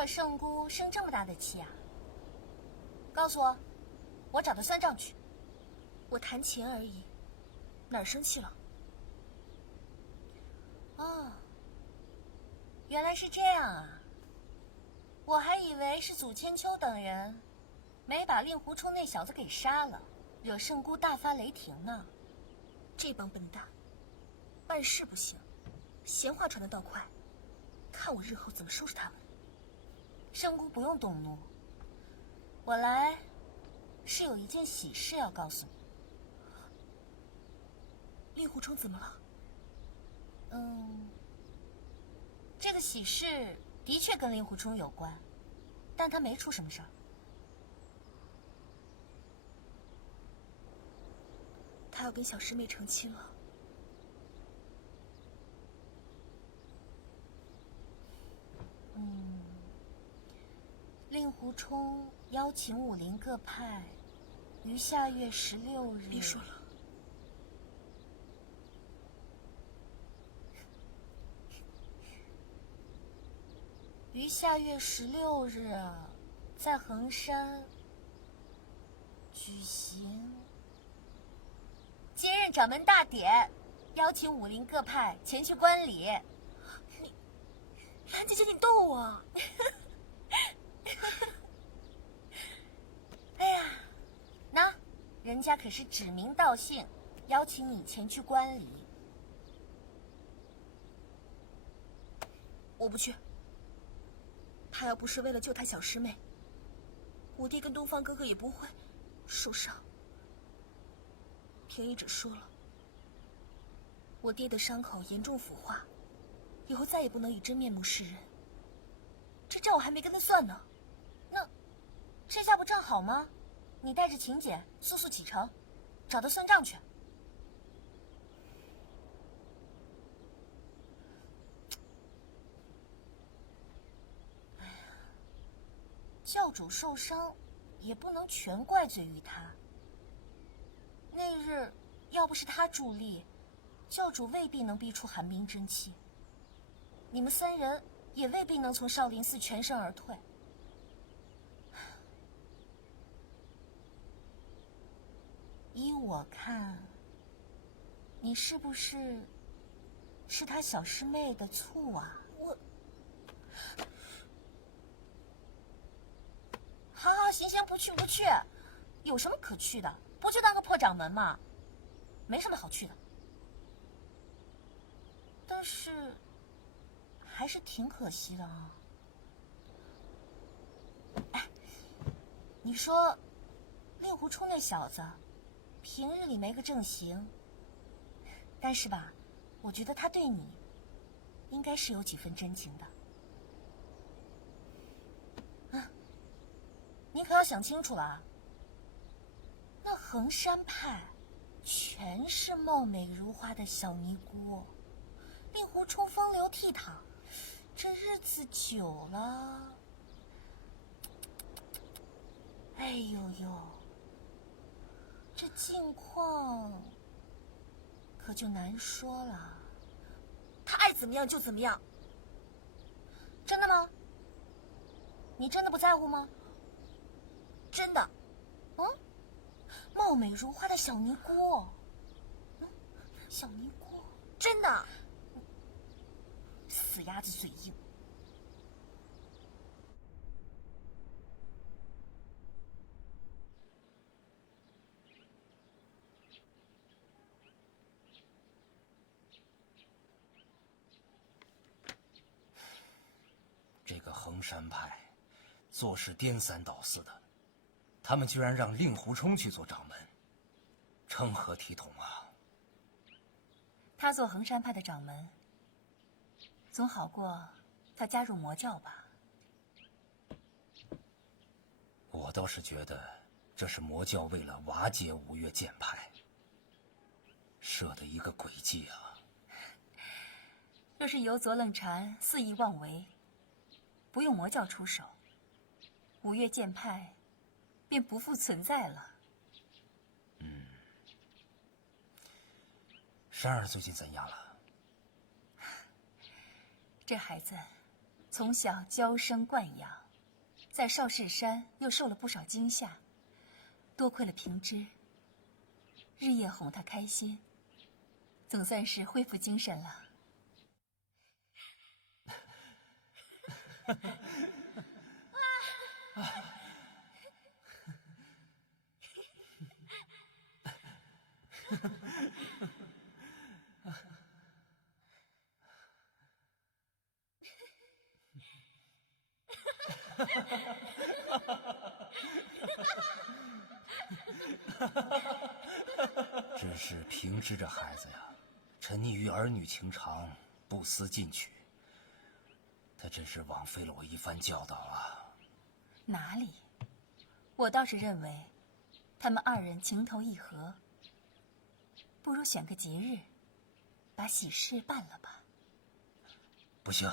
惹圣姑生这么大的气啊？告诉我，我找他算账去。我弹琴而已，哪儿生气了？哦，原来是这样啊！我还以为是祖千秋等人没把令狐冲那小子给杀了，惹圣姑大发雷霆呢。这帮笨蛋，办事不行，闲话传得倒快，看我日后怎么收拾他们。圣姑不用动怒，我来是有一件喜事要告诉你。令狐冲怎么了？这个喜事的确跟令狐冲有关，但他没出什么事儿。他要跟小师妹成亲了。令狐冲邀请武林各派于下月16日。别说了。于下月16日，在衡山举行接任掌门大典，邀请武林各派前去观礼。兰姐姐，你逗我！那人家可是指名道姓邀请你前去观礼。我不去。他要不是为了救他小师妹，我爹跟东方哥哥也不会受伤。平易者说了，我爹的伤口严重腐化，以后再也不能以真面目示人。这账我还没跟他算呢。那这下不正好吗？你带着秦姐速速启程，找他算账去。教主受伤，也不能全怪罪于他。那日要不是他助力，教主未必能逼出寒冰真气，你们三人也未必能从少林寺全身而退。依我看，你是不是他小师妹的醋啊？好，行，不去，有什么可去的？不就当个破掌门吗？没什么好去的。但是，还是挺可惜的啊。哎，你说，令狐冲那小子，平日里没个正形，但是吧，我觉得他对你，应该是有几分真情的。你可要想清楚了啊！那衡山派全是貌美如花的小尼姑，令狐冲风流倜傥，这日子久了，哎呦呦，这境况可就难说了。他爱怎么样就怎么样。真的吗？你真的不在乎吗？真的。貌美如花的小尼姑。小尼姑。真的。死鸭子嘴硬。这个衡山派做事颠三倒四的，他们居然让令狐冲去做掌门，成何体统啊！他做衡山派的掌门，总好过他加入魔教吧？我倒是觉得这是魔教为了瓦解五岳剑派设的一个诡计啊！若是游左冷禅肆意妄为，不用魔教出手，五岳剑派便不复存在了。珊儿最近怎样了？这孩子从小娇生惯养，在少室山又受了不少惊吓，多亏了平之，日夜哄她开心，总算是恢复精神了。只是平之这孩子呀，沉溺于儿女情长，不思进取。他真是枉费了我一番教导啊！哪里？我倒是认为，他们二人情投意合，不如选个节日，把喜事办了吧。不行，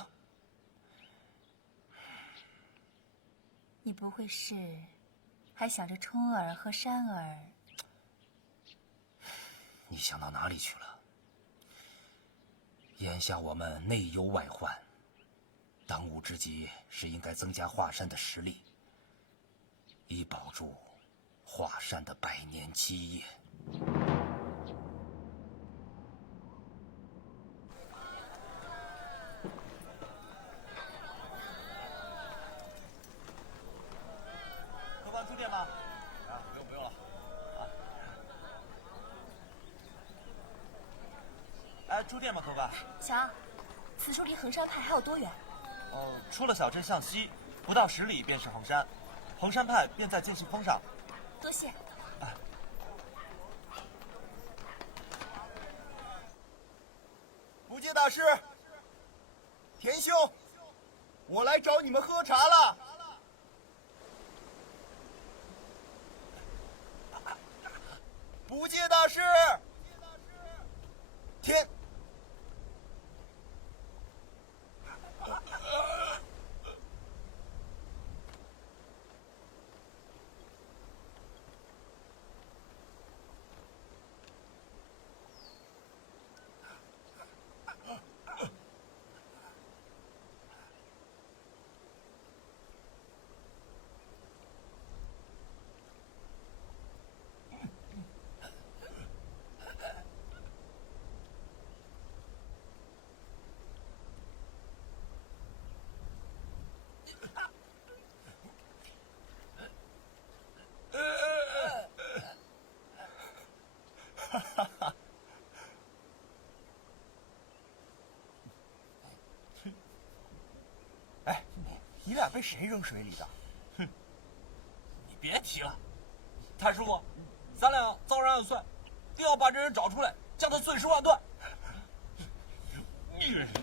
你不会是还想着冲儿和山儿？你想到哪里去了？眼下我们内忧外患，当务之急是应该增加华山的实力，以保住华山的百年基业。客官住店吗？啊，不用不用了。啊。哎，住店吗，客官？小二，此处离衡山派还有多远？出了小镇向西，不到10里便是衡山，衡山派便在剑信峰上。多谢。哎。不戒大师，田兄，我来找你们喝茶了。不戒大师，天。哎，你俩被谁扔水里的？哼，你别提了，太师傅，咱俩遭人暗算，定要把这人找出来，将他碎尸万段。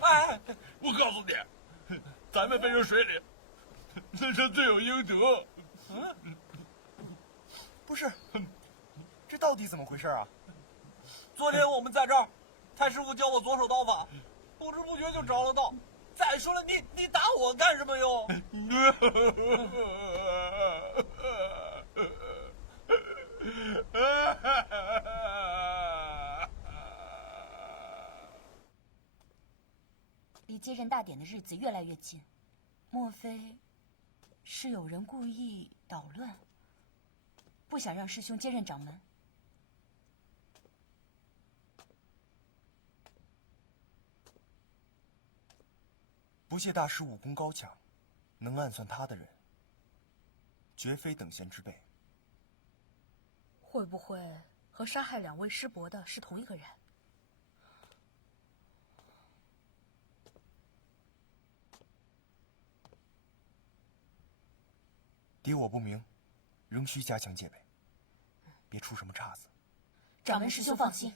哎，我告诉你，咱们被扔水里，那是罪有应得。不是，这到底怎么回事啊？昨天我们在这儿，太师傅教我左手刀法，不知不觉就着了道。再说了，你打我干什么哟？离接任大典的日子越来越近，莫非是有人故意捣乱，不想让师兄接任掌门？不戒大师武功高强，能暗算他的人，绝非等闲之辈。会不会和杀害2位师伯的是同一个人？敌我不明，仍需加强戒备，别出什么岔子。掌门师兄放心。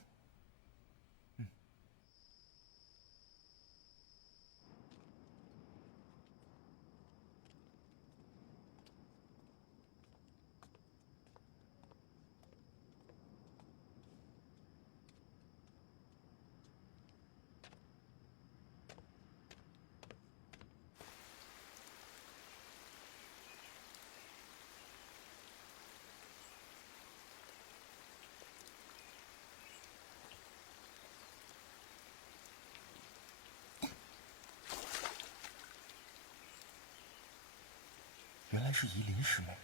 来是夷陵师妹。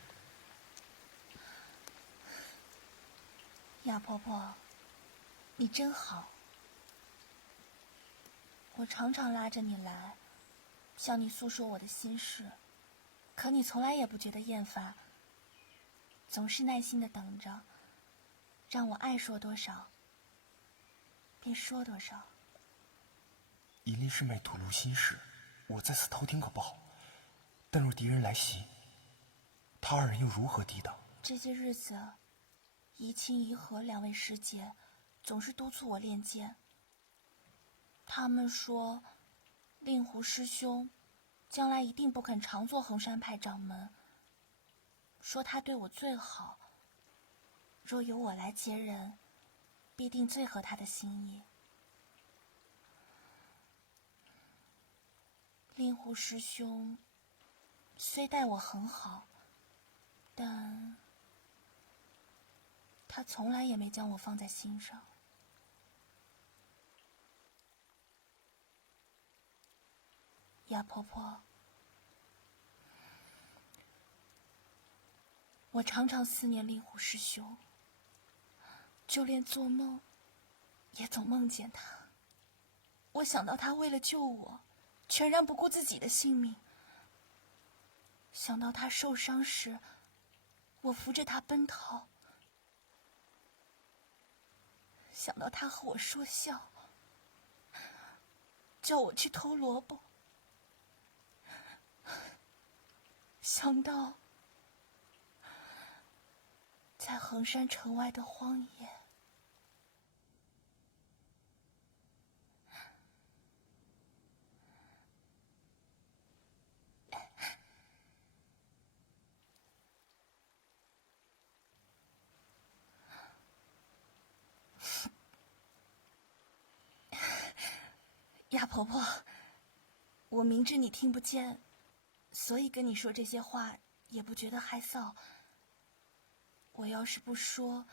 雅婆婆，你真好。我常常拉着你来，向你诉说我的心事，可你从来也不觉得厌烦，总是耐心的等着，让我爱说多少便说多少。夷陵师妹吐露心事，我在此偷听可不好。但若敌人来袭，他二人又如何抵挡？这些日子，怡清、怡和两位师姐总是督促我练剑。他们说，令狐师兄将来一定不肯常做衡山派掌门，说他对我最好，若由我来接任，必定最合他的心意。令狐师兄虽待我很好，但他从来也没将我放在心上。雅婆婆，我常常思念令狐师兄，就连做梦也总梦见他。我想到他为了救我，全然不顾自己的性命，想到他受伤时，我扶着他奔逃，想到他和我说笑，叫我去偷萝卜，想到在衡山城外的荒野，雅婆婆，我明知你听不见，所以跟你说这些话也不觉得害臊。我要是不说，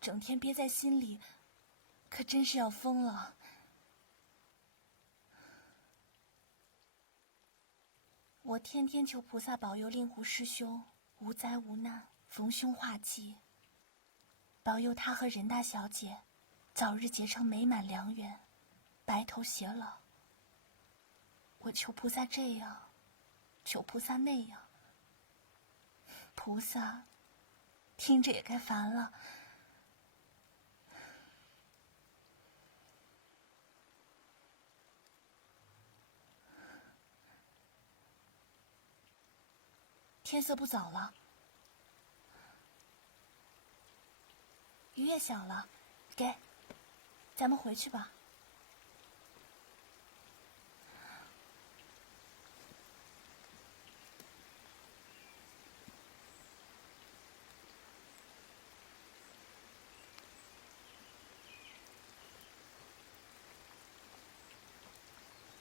整天憋在心里，可真是要疯了。我天天求菩萨保佑令狐师兄无灾无难，逢凶化吉，保佑他和任大小姐早日结成美满良缘，白头偕老。我求菩萨这样，求菩萨那样，菩萨听着也该烦了。天色不早了，雨也小了，给，咱们回去吧。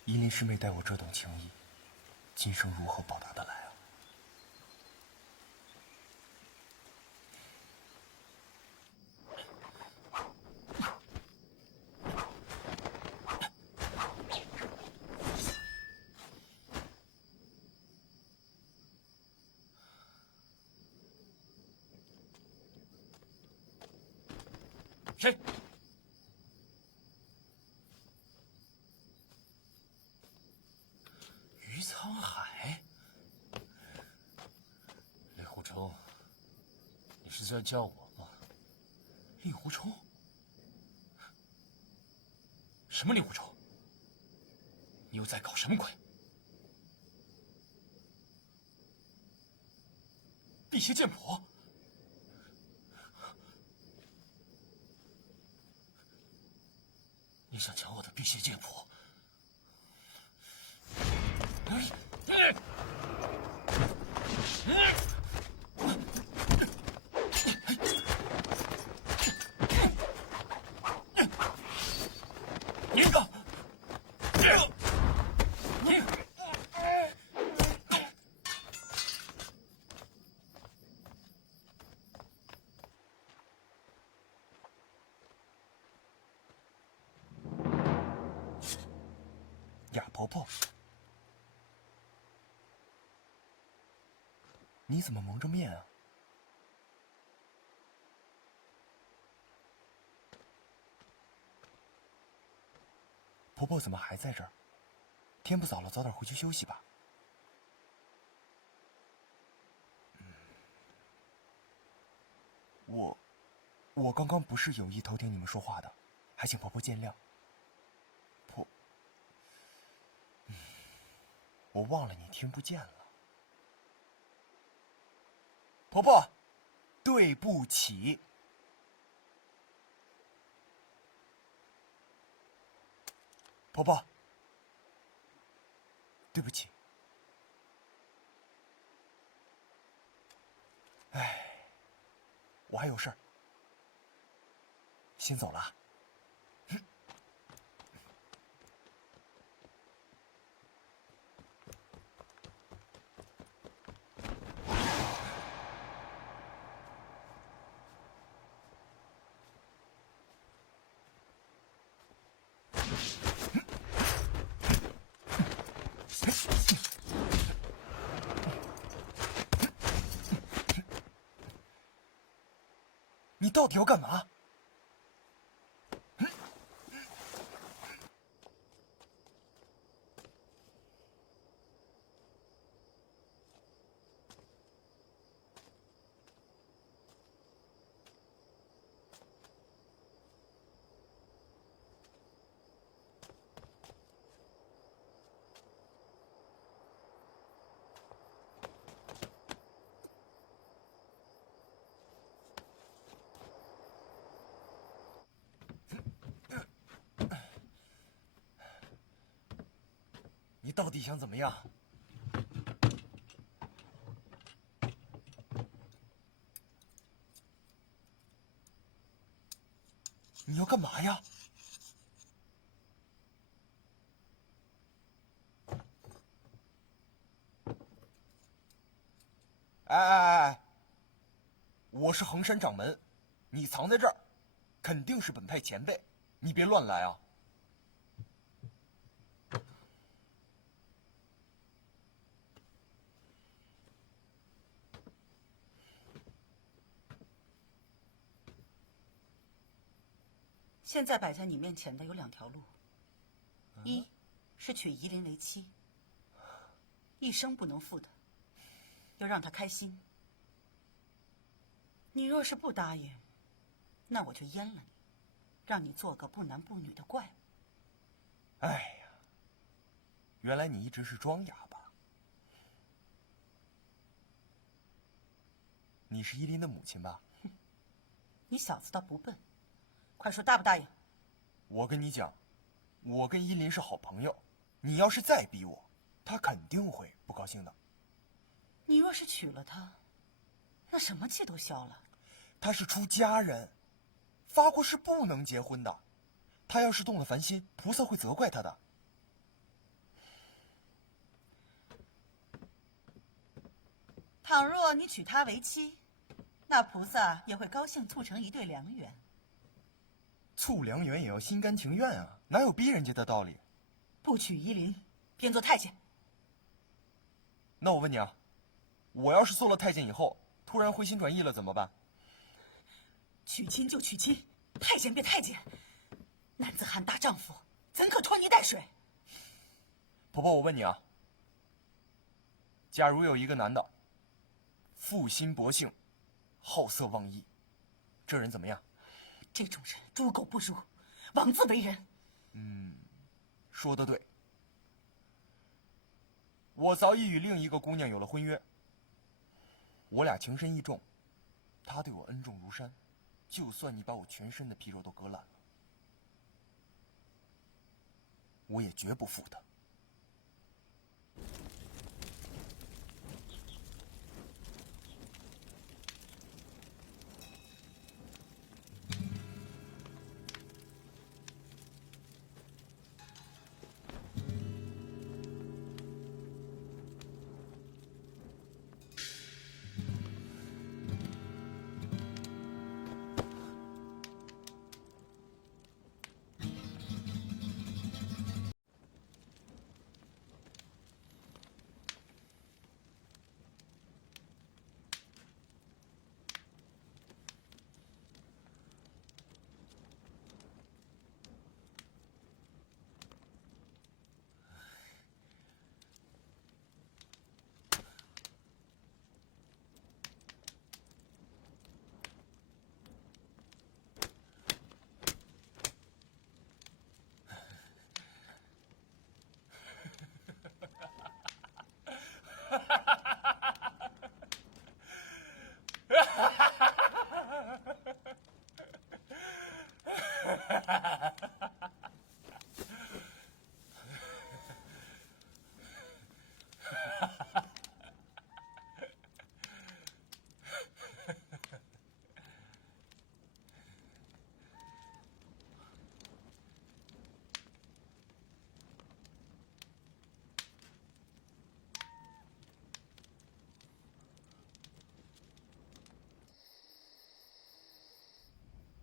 夷陵师妹待我这等情谊，今生如何报答得来啊？谁？于沧海，令狐冲，你是在叫我吗？令狐冲？什么令狐冲？你又在搞什么鬼？辟邪剑谱？你想抢我的辟邪剑谱？你个！雅婆婆，你怎么蒙着面啊？婆婆怎么还在这儿？天不早了，早点回去休息吧。我刚刚不是有意偷听你们说话的，还请婆婆见谅。我忘了你听不见了。婆婆，对不起。婆婆，对不起。哎，我还有事儿，先走了啊。你到底要干嘛？你到底想怎么样？你要干嘛呀？哎，我是衡山掌门，你藏在这儿，肯定是本派前辈，你别乱来啊！现在摆在你面前的有2条路，一是娶夷陵为妻，一生不能负的，要让她开心。你若是不答应，那我就阉了你，让你做个不男不女的怪物。哎呀，原来你一直是装哑巴。你是依林的母亲吧？你小子倒不笨，快说答不答应？我跟你讲，我跟依林是好朋友，你要是再逼我，她肯定会不高兴的。你若是娶了她，那什么气都消了。她是出家人，发过誓不能结婚的。她要是动了凡心，菩萨会责怪她的。倘若你娶她为妻，那菩萨也会高兴促成一对良缘。促良缘也要心甘情愿啊，哪有逼人家的道理？不娶夷陵，便做太监。那我问你啊，我要是做了太监以后，突然回心转意了怎么办？娶亲就娶亲，太监便太监。男子汉大丈夫，怎可拖泥带水？婆婆，我问你啊，假如有一个男的，负心薄幸，好色忘义，这人怎么样？这种人猪狗不如，枉自为人。说得对。我早已与另一个姑娘有了婚约，我俩情深意重，她对我恩重如山，就算你把我全身的皮肉都割烂了，我也绝不负她。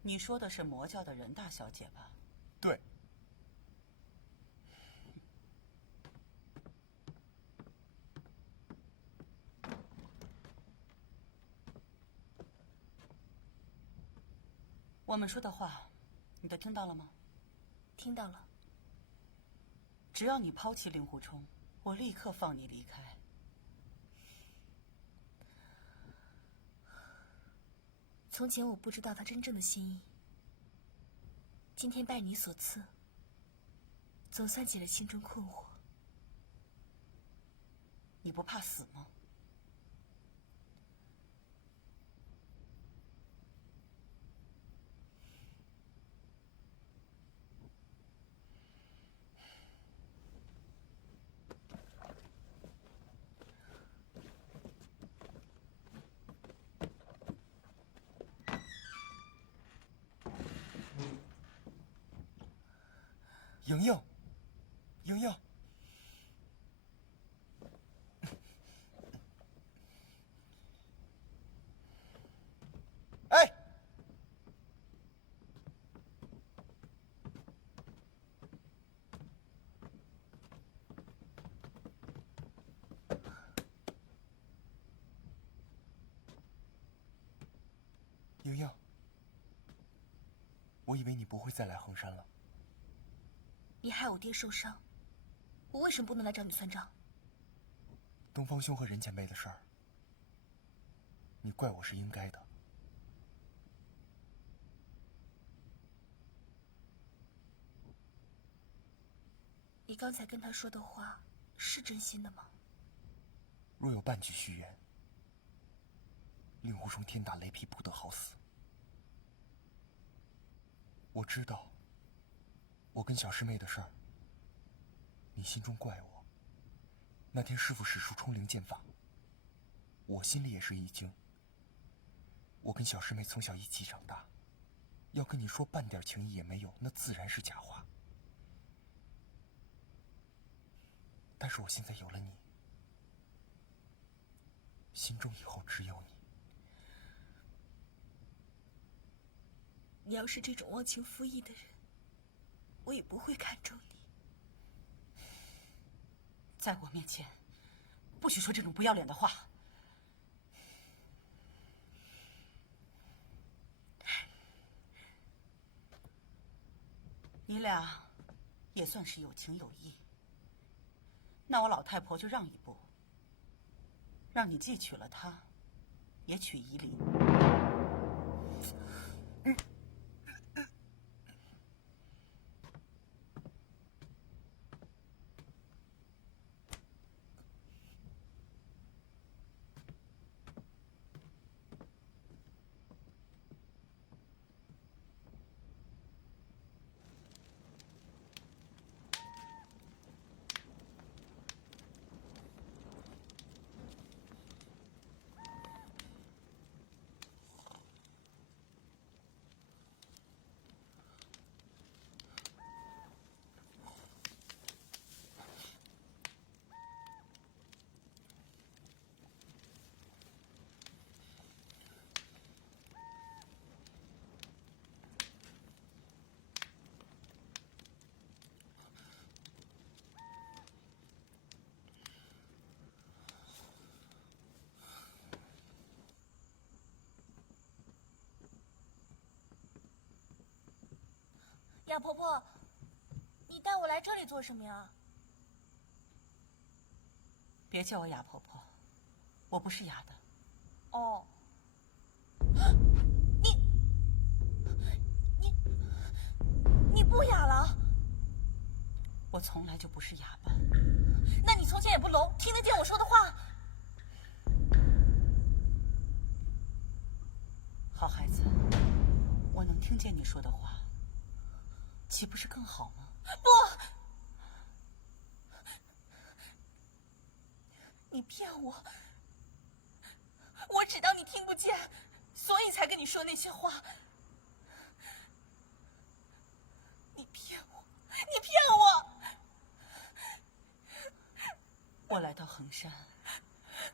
你说的是魔教的任大小姐吧？对。我们说的话，你都听到了吗？听到了。只要你抛弃令狐冲，我立刻放你离开。从前我不知道他真正的心意，今天拜你所赐，总算解了心中困惑。你不怕死吗？莹莹，莹莹，哎，莹莹，我以为你不会再来衡山了。你害我爹受伤，我为什么不能来找你算账？东方兄和任前辈的事儿，你怪我是应该的。你刚才跟他说的话是真心的吗？若有半句虚言，令狐冲天打雷劈，不得好死。我知道，我跟小师妹的事儿，你心中怪我。那天师父使出冲灵剑法，我心里也是一惊。我跟小师妹从小一起长大，要跟你说半点情谊也没有，那自然是假话。但是我现在有了你，心中以后只有你。你要是这种忘情负义的人，我也不会看重你。在我面前，不许说这种不要脸的话。你俩也算是有情有义，那我老太婆就让一步，让你既娶了她，也娶夷陵。雅婆婆，你带我来这里做什么呀？别叫我雅婆婆，我不是哑的。哦，你不哑了？我从来就不是哑巴。那你从前也不聋，听得见我说的话？好孩子，我能听见你说的话。岂不是更好吗？不，你骗我，我只当你听不见，所以才跟你说那些话。你骗我，你骗我！我来到衡山，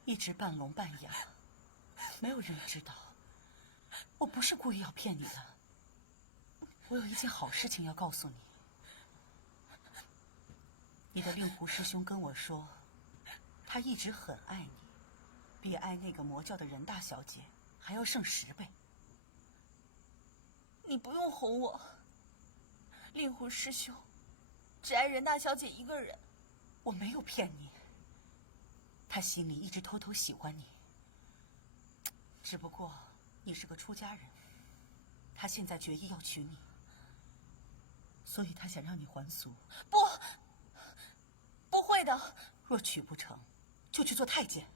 一直半聋半哑，没有人知道。我不是故意要骗你的，我有一件好事情要告诉你。你的令狐师兄跟我说，他一直很爱你，比爱那个魔教的任大小姐还要胜10倍。你不用哄我，令狐师兄只爱任大小姐一个人。我没有骗你，他心里一直偷偷喜欢你，只不过你是个出家人，他现在决意要娶你，所以他想让你还俗。不会的。若娶不成，就去做太监。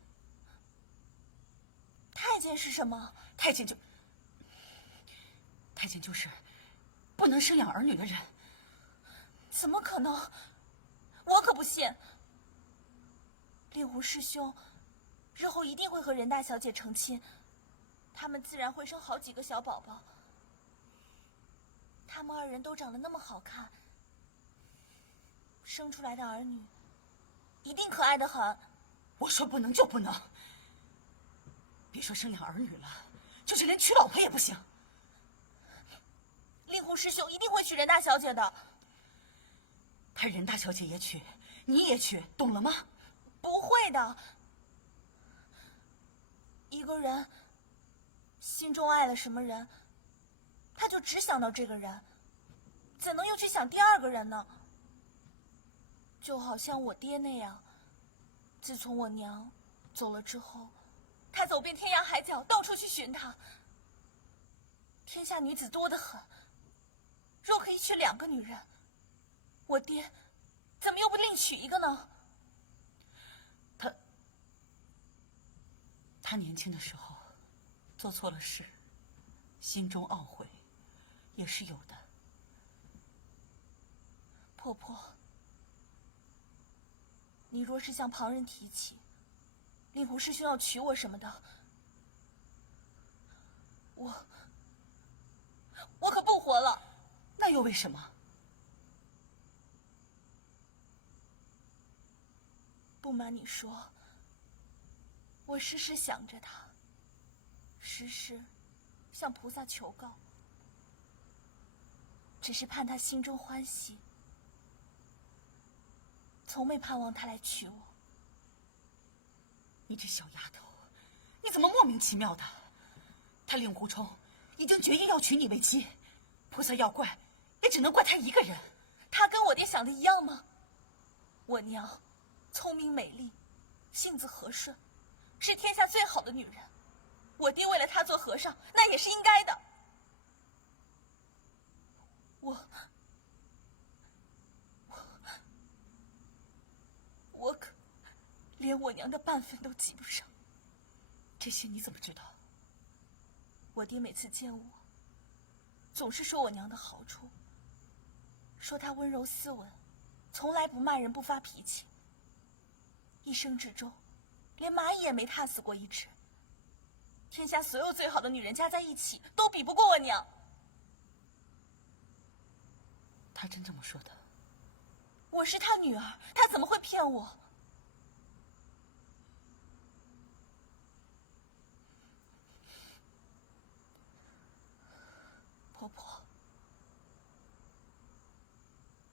太监是什么？太监就是不能生养儿女的人。怎么可能？我可不信。令狐师兄日后一定会和任大小姐成亲，他们自然会生好几个小宝宝。他们2人都长得那么好看，生出来的儿女一定可爱得很。我说不能就不能，别说生养儿女了，就是连娶老婆也不行。令狐师兄一定会娶任大小姐的。他任大小姐也娶，你也娶，懂了吗？不会的。一个人心中爱了什么人，他就只想到这个人，怎能又去想第2个人呢？就好像我爹那样，自从我娘走了之后，他走遍天涯海角，到处去寻她。天下女子多得很，若可以娶2个女人，我爹怎么又不另娶一个呢？他年轻的时候做错了事，心中懊悔，也是有的。婆婆，你若是向旁人提起令狐师兄要娶我什么的，我可不活了。那又为什么？不瞒你说，我时时想着他，时时向菩萨求告，只是盼他心中欢喜，从没盼望他来娶我。你这小丫头，你怎么莫名其妙的？他令狐冲已经决意要娶你为妻，菩萨要怪，也只能怪他一个人。他跟我爹想的一样吗？我娘聪明美丽，性子和顺，是天下最好的女人。我爹为了她做和尚，那也是应该的。我可连我娘的半分都及不上。这些你怎么知道？我爹每次见我，总是说我娘的好处，说她温柔斯文，从来不骂人，不发脾气。一生之中，连蚂蚁也没踏死过一只。天下所有最好的女人加在一起，都比不过我娘。他真这么说的？我是他女儿，他怎么会骗我？婆婆，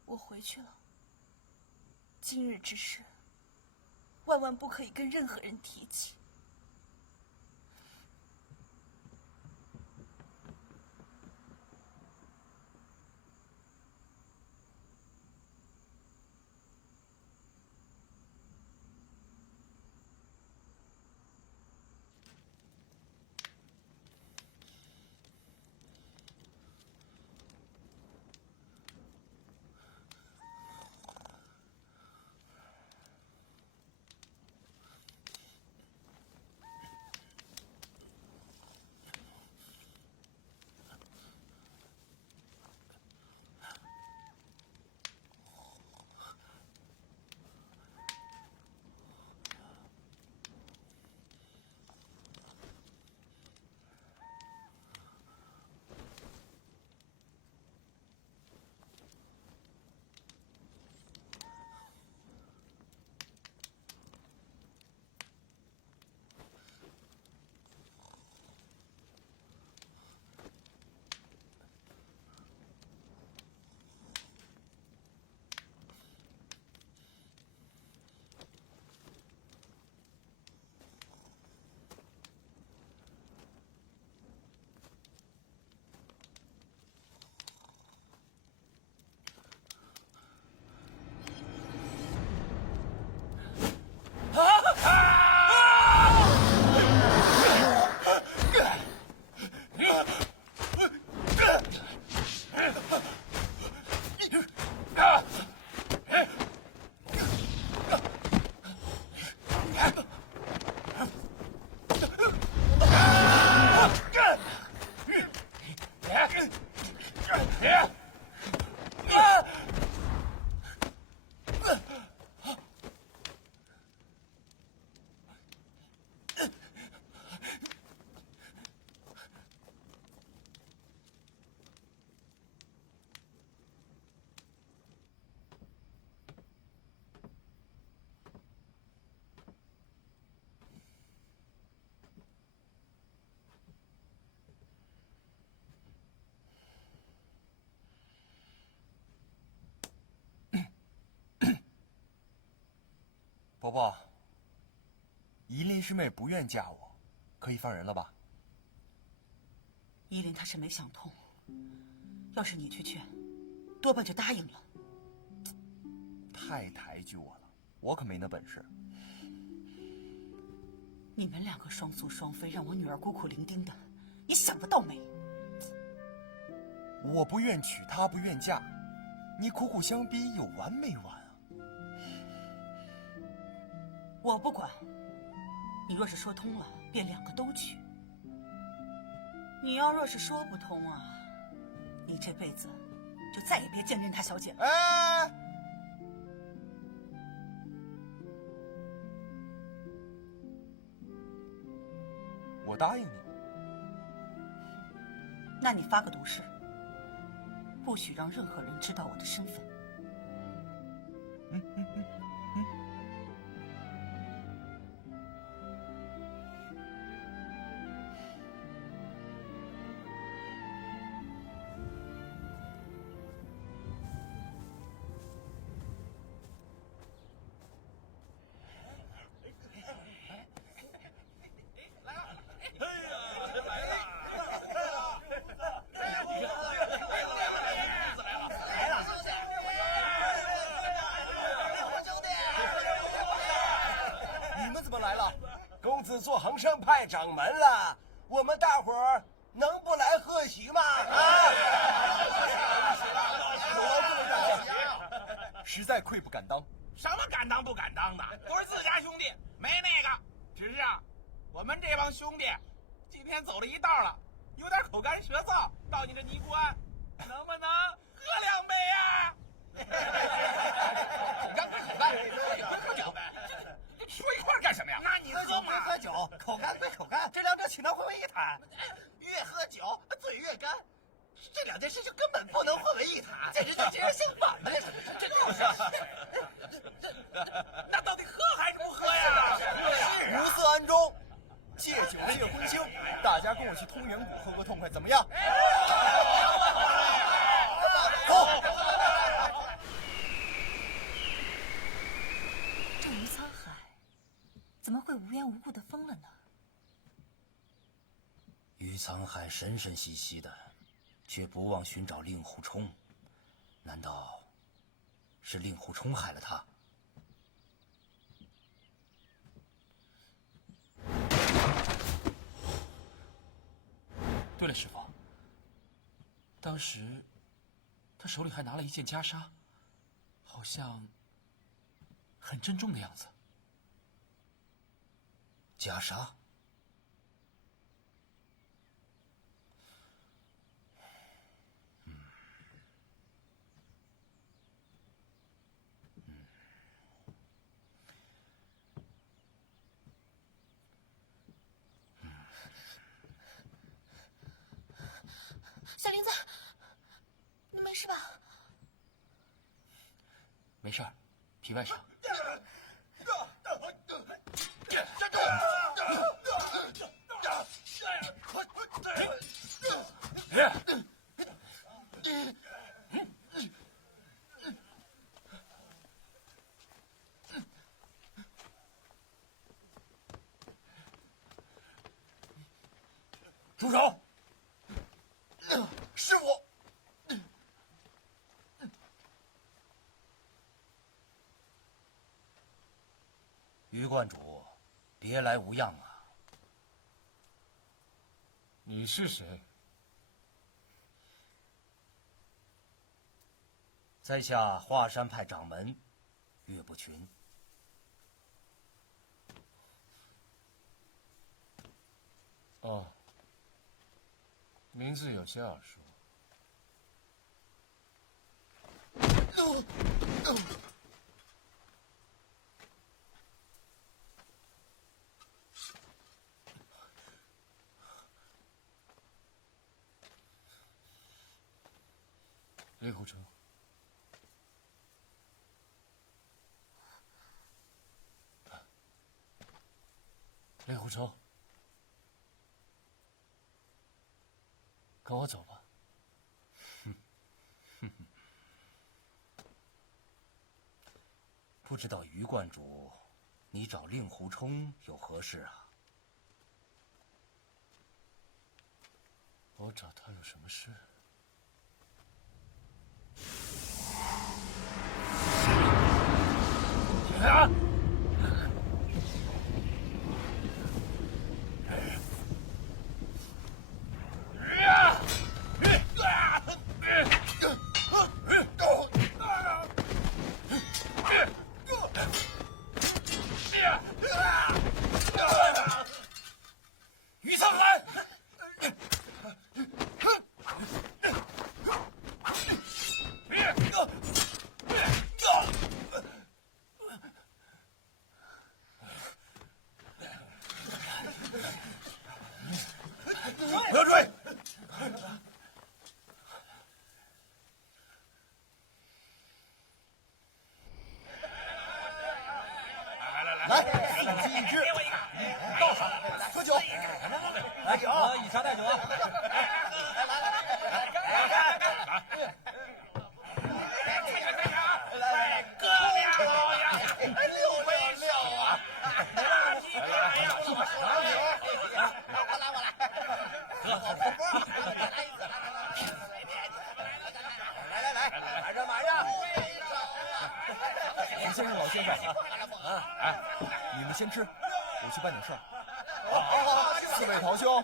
我回去了。今日之事，万万不可以跟任何人提起。伯伯，依林师妹不愿嫁我，可以放人了吧？依林她是没想通，要是你去劝，多半就答应了。太抬举我了，我可没那本事。你们两个双宿双飞，让我女儿孤苦伶仃的，你想得到没？我不愿娶，她不愿嫁，你苦苦相逼，有完没完啊？我不管，你若是说通了，便两个都娶。你要若是说不通啊，你这辈子就再也别见任他小姐了。哎，我答应你。那你发个毒誓，不许让任何人知道我的身份。公子做衡山派掌门了，我们大伙儿能不来贺喜吗？实在愧不敢当。什么敢当不敢当的，都是自家兄弟，没那个。只是啊，我们这帮兄弟今天走了一道了，有点口干舌燥，到你这尼姑庵，能不能喝2杯啊？让口干，喝酒呗。说一块干什么呀？那你喝酒没喝酒，口干归口干，这两者岂能混为一谈？越喝酒嘴越干，这两件事就根本不能混为一谈，简直就截然相反的。这就是。那到底喝还是不喝呀？无色安中，借酒借荤腥，大家跟我去通远谷喝个痛快，怎么样？走。这于沧海怎么会无缘无故的疯了呢？于沧海神神兮兮的，却不忘寻找令狐冲，难道是令狐冲害了他？对了，师傅，当时他手里还拿了一件袈裟，好像很郑重的样子。袈裟？小林子，你没事吧？没事儿，皮外伤。住手！师傅，于观主，别来无恙啊！你是谁？在下华山派掌门岳不群。哦，名字有些耳熟。令狐冲，令狐冲，跟我走吧。不知道于观主，你找令狐冲有何事啊？我找他有什么事？啊！于苍寒，不要追！来，四季一支，倒上，喝酒，来酒，以茶代酒啊！王先生，老先生，你们先吃，我去办点事儿。四位堂兄，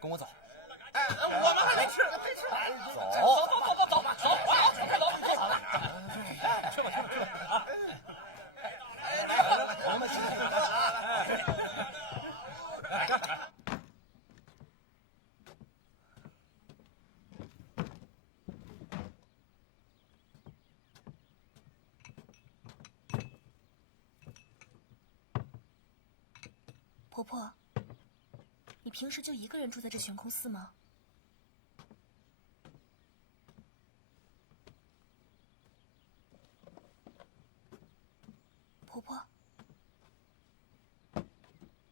跟我走。我们还没吃，没吃完。走，吃吧。我们婆婆，你平时就一个人住在这悬空寺吗？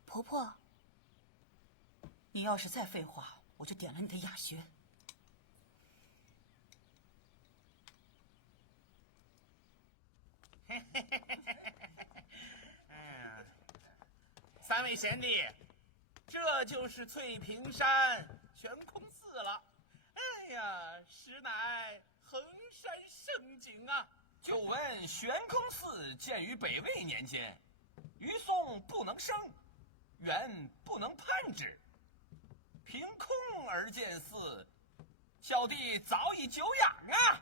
婆婆，你要是再废话，我就点了你的雅轩。三位贤弟，这就是翠屏山悬空寺了。哎呀，实乃衡山胜景啊！就闻悬空寺建于北魏年间，于宋不能生，元不能攀之，凭空而建寺，小弟早已久仰啊！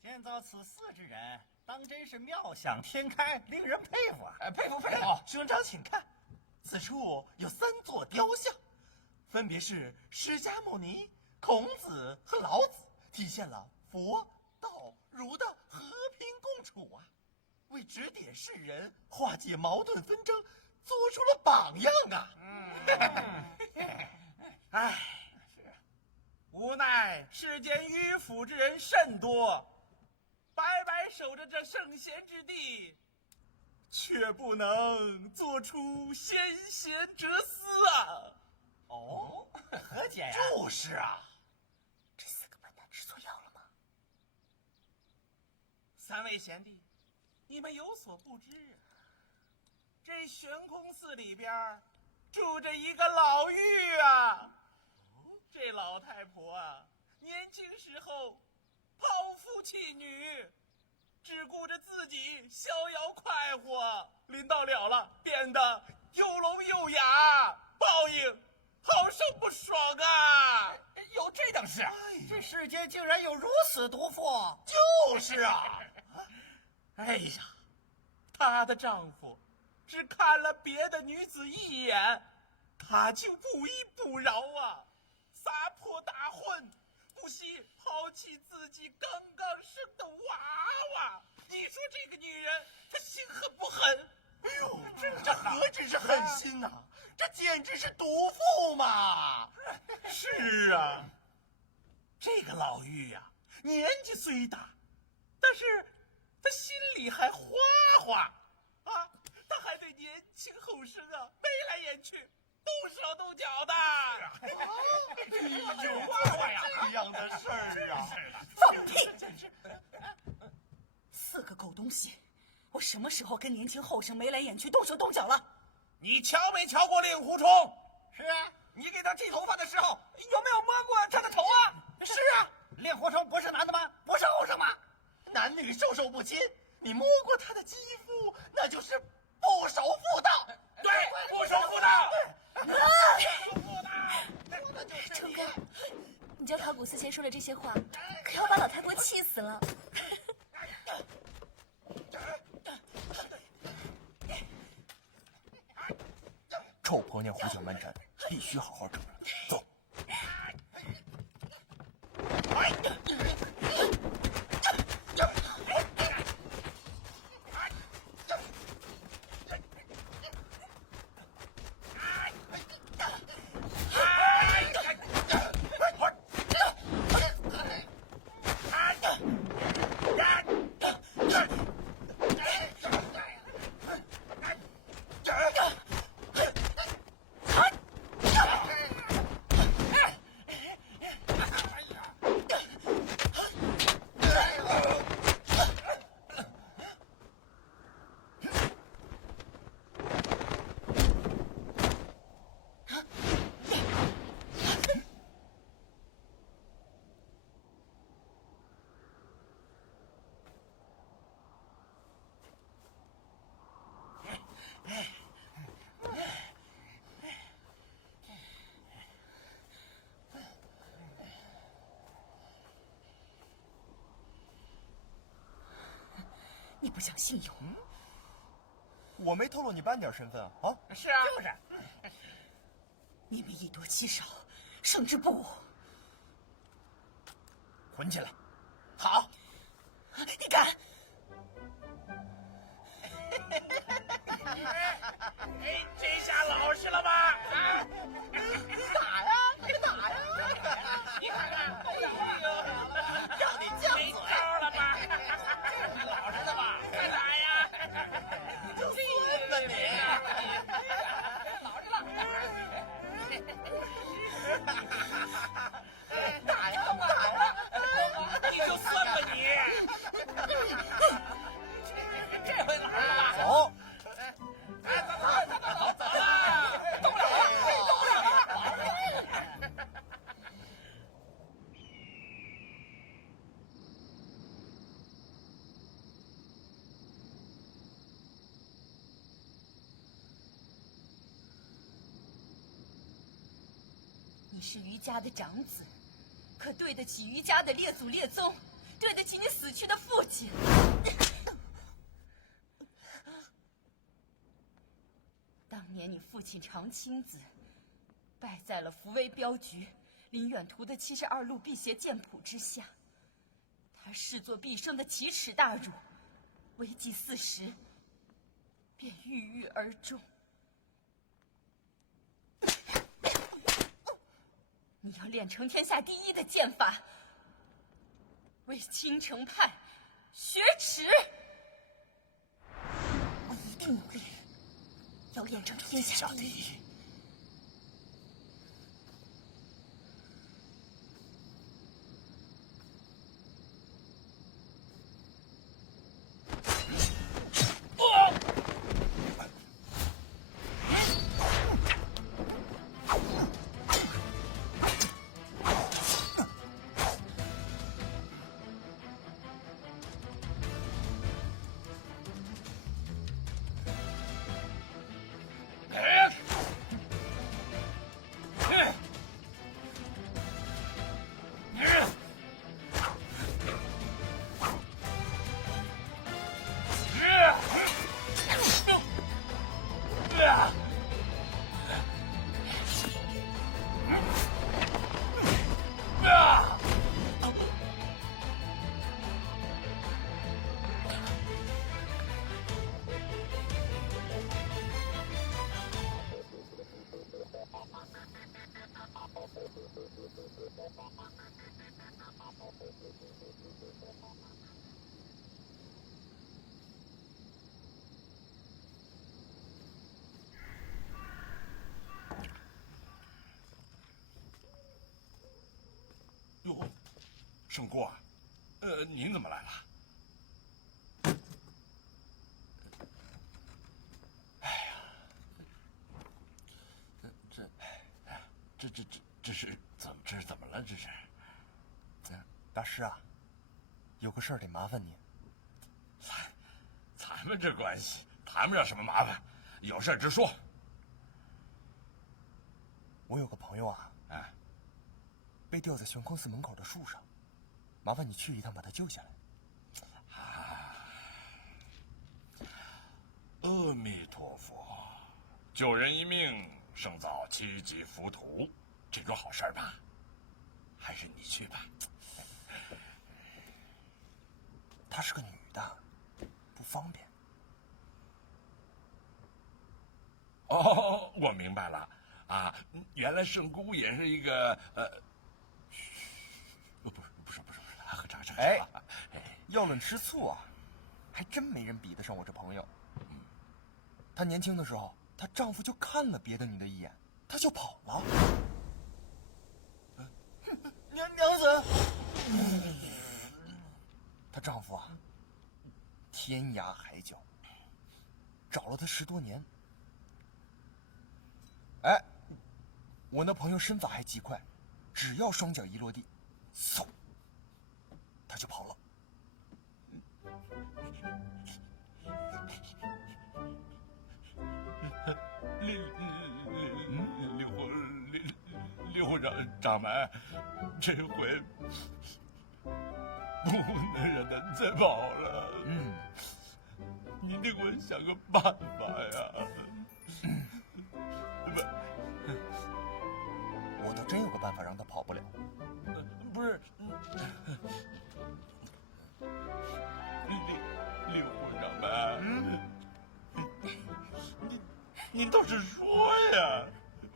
建造此寺之人，当真是妙想天开，令人佩服啊！佩服！兄长请看，此处有3座雕像，分别是释迦牟尼、孔子和老子，体现了佛、道、儒的和平共处啊，为指点世人、化解矛盾纷争，做出了榜样啊！唉，无奈世间迂腐之人甚多，白白守着这圣贤之地，却不能做出先贤之思啊！哦，何解呀？就是啊，这4个笨蛋吃错药了吗？三位贤弟，你们有所不知，这悬空寺里边住着一个老妪啊。这老太婆啊，年轻时候抛夫弃女，只顾着自己逍遥快活，临到了变得又聋又哑，报应好生不爽啊！有这等事？这世间竟然有如此毒妇！就是啊！哎呀，她的丈夫只看了别的女子一眼，他就不依不饶啊，撒泼打混，不惜抛弃自己刚刚生的娃娃。你说这个女人，她心狠不狠？哎呦，这何止是狠心呐、这简直是毒妇嘛！是啊，这个老妪呀、年纪虽大，但是她心里还花花啊，她还对年轻后生啊眉来眼去，动手动脚的。有花花呀，这样的事儿啊！放屁！4个狗东西，我什么时候跟年轻后生眉来眼去、动手动脚了？你瞧没瞧过令狐冲？是啊，你给他剃头发的时候，有没有摸过他的头啊？是啊，令狐冲不是男的吗？不是后生吗？男女授受不亲，你摸过他的肌肤，那就是不守妇道。对，不守妇道。冲哥，你叫考古斯先说了这些话，可要把老太婆气死了。臭婆娘胡搅蛮缠，必须好好整了。走。你不讲信用，我没透露你半点身份啊！啊，是啊，就是。你们以多欺少，胜之不武。混起来！好，你敢！哎，这下老实了吧？啊！打呀，别打呀！你看看，让你犟嘴，招了吧？老实的吧？快打呀！就孙子你！老实了。打呀，打呀！你就算吧你！这回老实了吧？走。你是余家的长子，可对得起余家的列祖列宗，对得起你死去的父亲。当年你父亲长青子败在了福威镖局林远图的72路辟邪剑谱之下，他视作毕生的奇耻大辱，危计40，便郁郁而终。你要练成天下第一的剑法，为青城派雪耻。我一定努力，要练成天下第一。哟，圣姑啊，您怎么来了？这是怎么了？这是，大师啊，有个事儿得麻烦您。咱们这关系谈不上什么麻烦，有事直说。我有个朋友啊，被吊在悬空寺门口的树上，麻烦你去一趟把他救下来。阿弥陀佛，救人一命胜造7级浮屠，这桩好事吧？还是你去吧。她是个女的，不方便。哦，我明白了啊，原来圣姑也是一个不是，喝茶。哎，要论吃醋啊，还真没人比得上我这朋友。她年轻的时候，她丈夫就看了别的女的一眼，她就跑了。娘子，她丈夫啊，天涯海角，找了她10多年。哎，我那朋友身法还极快，只要双脚一落地，嗖，他就跑了。刘会长们，这回不能让他再跑了。你得给我想个办法呀。我倒真有个办法让他跑不了。不是，刘会长们，您倒是说呀！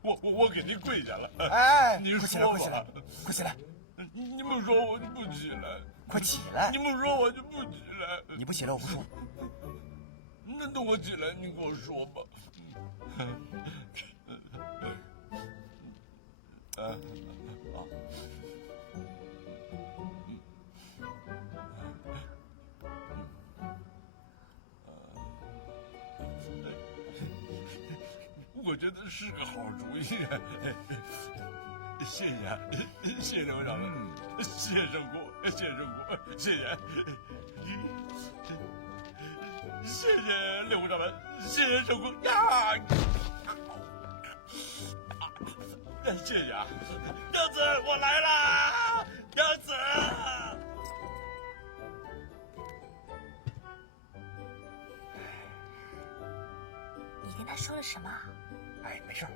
我给您跪下了。哎，您快起来，说快起来，吧。快起来！你不说我就不起来。快起来！你不说我就不起来。你不起来，我不说。那等我起来，你跟我说吧。我觉得是个好主意。谢谢刘长，谢谢圣姑，谢谢刘长们，谢谢圣姑呀！谢谢啊，娘子，我来啦，娘子。你跟他说了什么？哎，没事儿。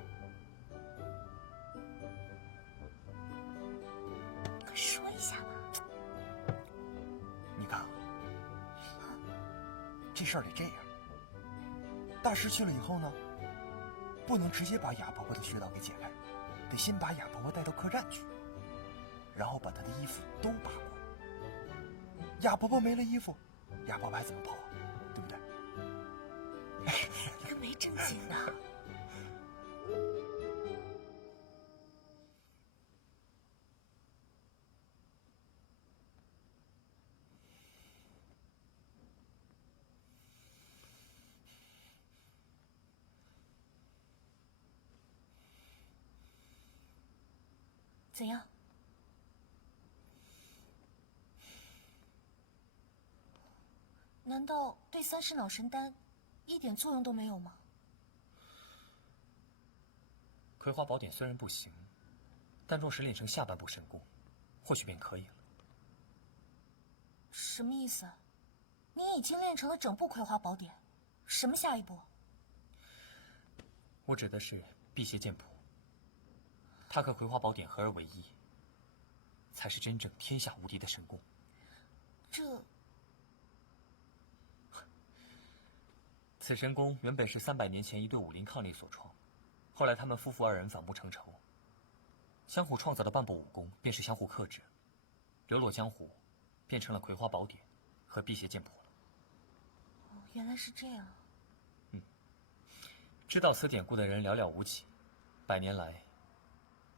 快说一下吧。你看，这事儿得这样。大师去了以后呢，不能直接把哑婆婆的穴道给解开，得先把哑婆婆带到客栈去，然后把她的衣服都扒光。哑婆婆没了衣服，哑婆婆还怎么跑啊？对不对？一个没正经的。怎样？难道对3世脑神丹一点作用都没有吗？葵花宝典虽然不行，但若是练成下半部神功，或许便可以了。什么意思？你已经练成了整部葵花宝典，什么下一步？我指的是辟邪剑谱，它和葵花宝典合而为一，才是真正天下无敌的神功。此神功原本是300年前一对武林伉俪所创，后来他们夫妇2人反目成仇，相虎创造的半部武功便是相互克制，流落江湖，变成了《葵花宝典》和《辟邪剑谱》了。哦，原来是这样。知道此典故的人寥寥无几，100年来，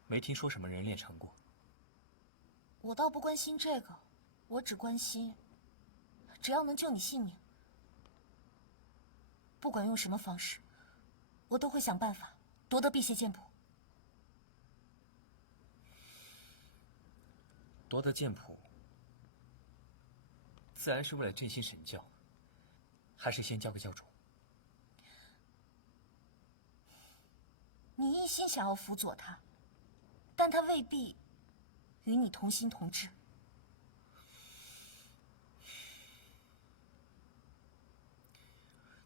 没听说什么人练成过。我倒不关心这个，我只关心，只要能救你性命，不管用什么方式，我都会想办法夺得辟邪剑谱。夺得剑谱，自然是为了振兴神教，还是先交给教主？你一心想要辅佐他，但他未必与你同心同志。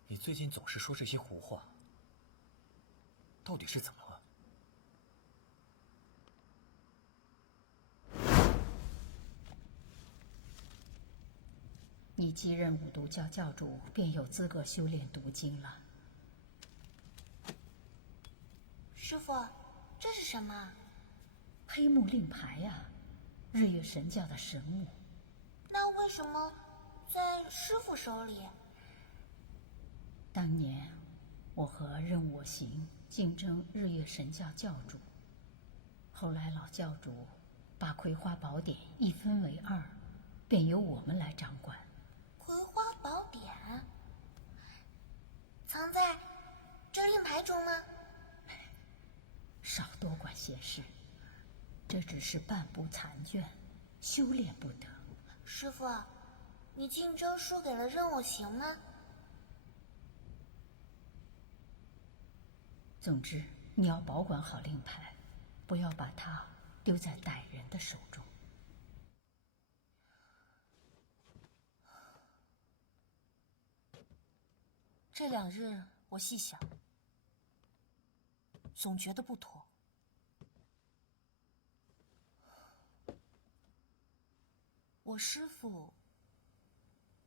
你最近总是说这些胡话，到底是怎么了？你继任五毒教教主，便有资格修炼毒经了。师傅，这是什么？黑木令牌呀，日月神教的神物。那为什么在师傅手里？当年我和任我行竞争日月神教教主，后来老教主把葵花宝典一分为2，便由我们来掌管。葵花宝典藏在这令牌中吗？少多管闲事，这只是半部残卷，修炼不得。师傅，你竞争输给了任我行吗？总之，你要保管好令牌，不要把它丢在歹人的手中。这2日我细想，总觉得不妥。我师父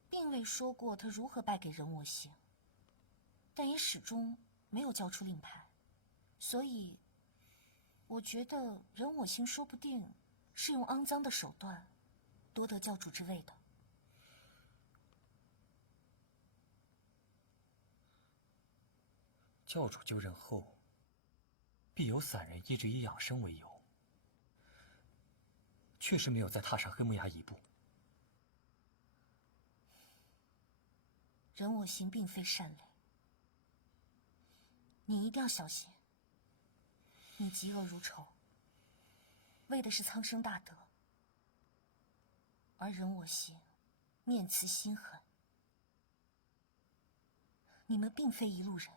并未说过他如何败给任我行，但也始终没有交出令牌，所以我觉得任我行说不定是用肮脏的手段夺得教主之位的。教主就任后，必有散人依着以养生为由，确实没有再踏上黑木崖一步。任我行并非善类，你一定要小心。你嫉恶如仇，为的是苍生大德，而任我行面慈心狠，你们并非一路人。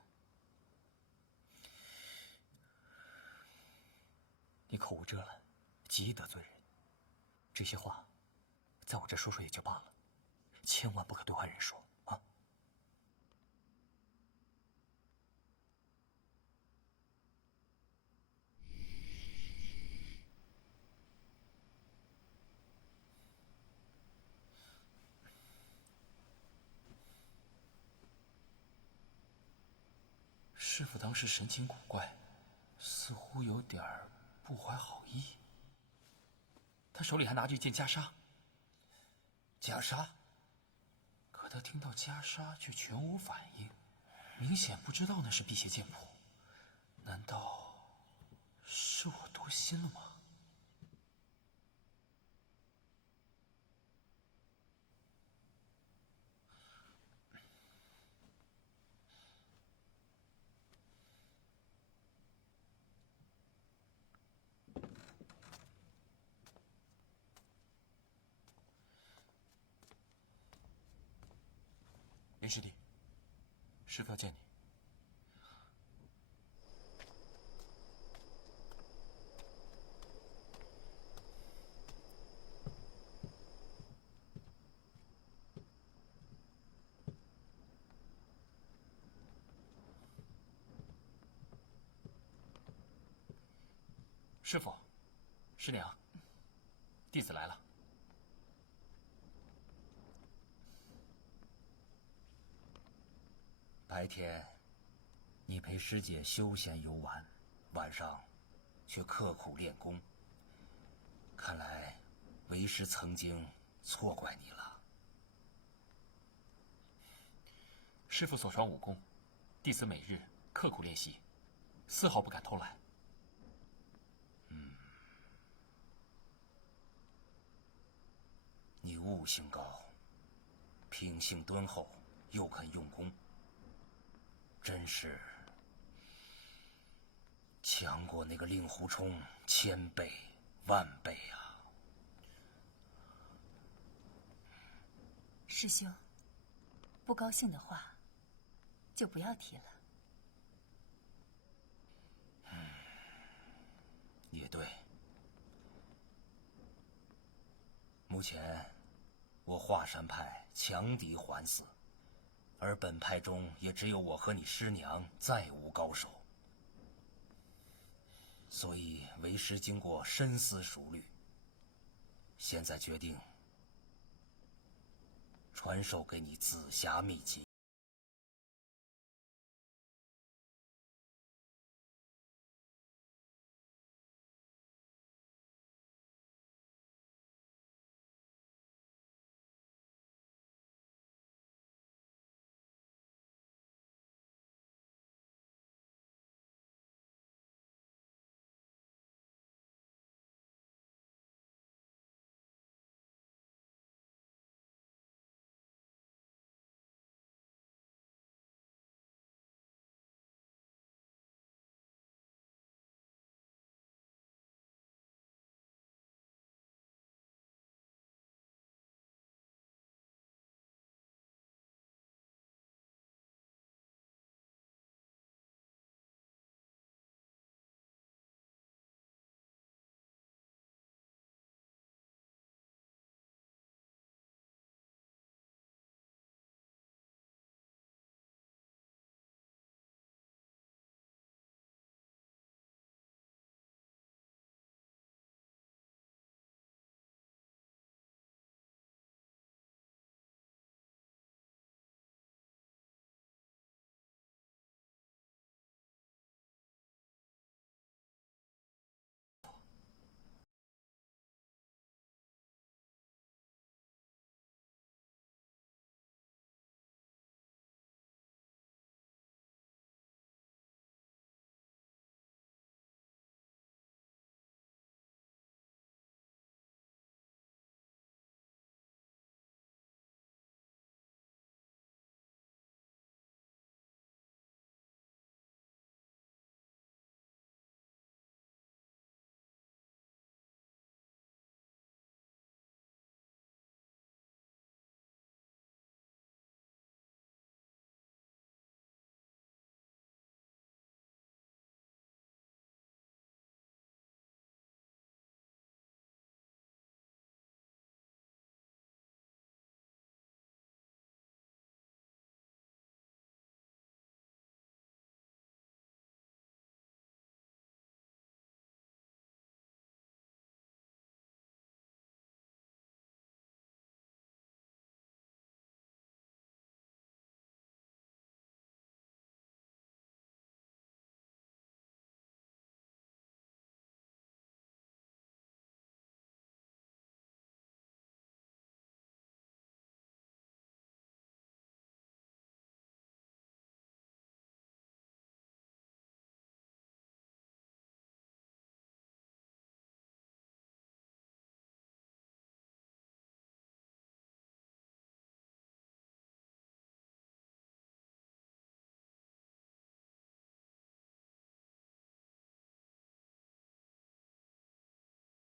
你口无遮拦，极易得罪人。这些话，在我这说说也就罢了，千万不可对外人说啊！师傅当时神情古怪，似乎有点儿不怀好意。他手里还拿着一件袈裟。袈裟？可他听到袈裟却全无反应，明显不知道那是辟邪剑谱。难道是我读心了吗？林师弟，师父要见你。师父，师娘，弟子来了。白天，你陪师姐休闲游玩，晚上却刻苦练功，看来为师曾经错怪你了。师父所传武功，弟子每日刻苦练习，丝毫不敢偷懒。你悟性高，品性敦厚，又肯用功，真是强过那个令狐冲1000倍万倍啊！师兄，不高兴的话就不要提了。也对，目前我华山派强敌环伺，而本派中也只有我和你师娘再无高手，所以为师经过深思熟虑，现在决定传授给你紫霞秘籍。